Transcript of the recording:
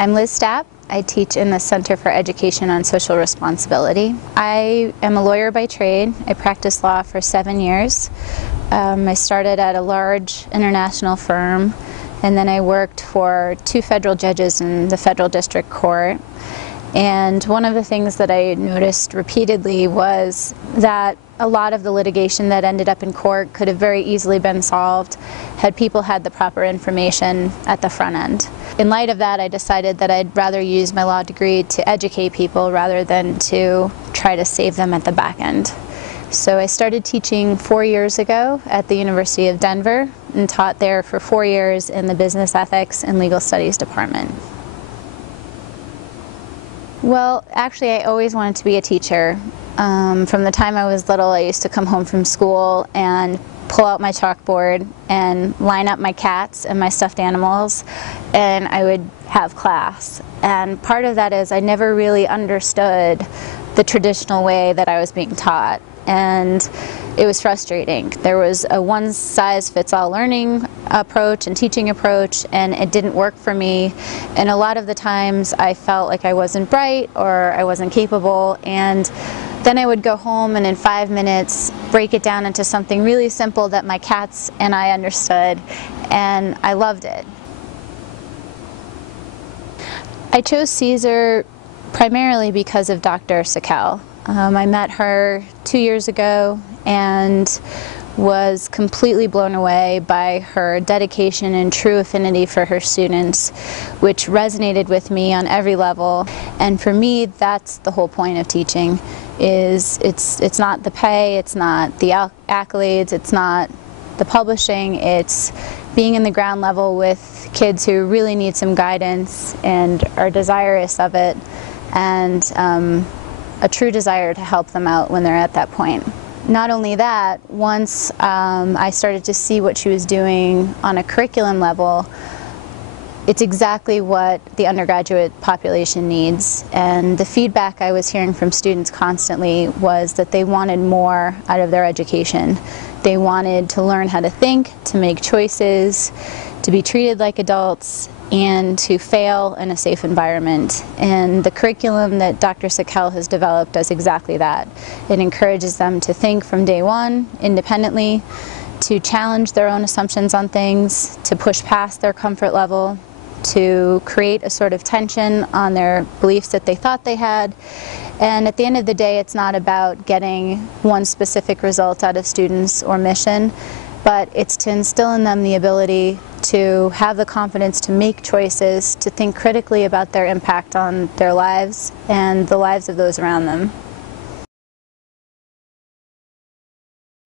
I'm Liz Stapp. I teach in the Center for Education on Social Responsibility. I am a lawyer by trade. I practiced law for 7 years. I started at a large international firm, and then I worked for 2 federal judges in the federal district court. And one of the things that I noticed repeatedly was that a lot of the litigation that ended up in court could have very easily been solved had people had the proper information at the front end. In light of that, I decided that I'd rather use my law degree to educate people rather than to try to save them at the back end. So I started teaching 4 years ago at the University of Denver and taught there for 4 years in the Business Ethics and Legal Studies department. Well, actually, I always wanted to be a teacher. From the time I was little, I used to come home from school and pull out my chalkboard and line up my cats and my stuffed animals, and I would have class. And part of that is I never really understood the traditional way that I was being taught, and it was frustrating. There was a one-size-fits-all learning approach and teaching approach, and it didn't work for me. And a lot of the times I felt like I wasn't bright or I wasn't capable, and then I would go home and in 5 minutes break it down into something really simple that my cats and I understood, and I loved it. I chose Caesar primarily because of Dr. Sakel. I met her 2 years ago and was completely blown away by her dedication and true affinity for her students, which resonated with me on every level. And for me, that's the whole point of teaching. It's not the pay, it's not the accolades, it's not the publishing, it's being in the ground level with kids who really need some guidance and are desirous of it, and a true desire to help them out when they're at that point. Not only that, once I started to see what she was doing on a curriculum level, it's exactly what the undergraduate population needs. And the feedback I was hearing from students constantly was that they wanted more out of their education. They wanted to learn how to think, to make choices, to be treated like adults, and to fail in a safe environment. And the curriculum that Dr. Sakel has developed does exactly that. It encourages them to think from day one independently, to challenge their own assumptions on things, to push past their comfort level, to create a sort of tension on their beliefs that they thought they had. And at the end of the day, it's not about getting one specific result out of students or mission, but it's to instill in them the ability to have the confidence to make choices, to think critically about their impact on their lives and the lives of those around them.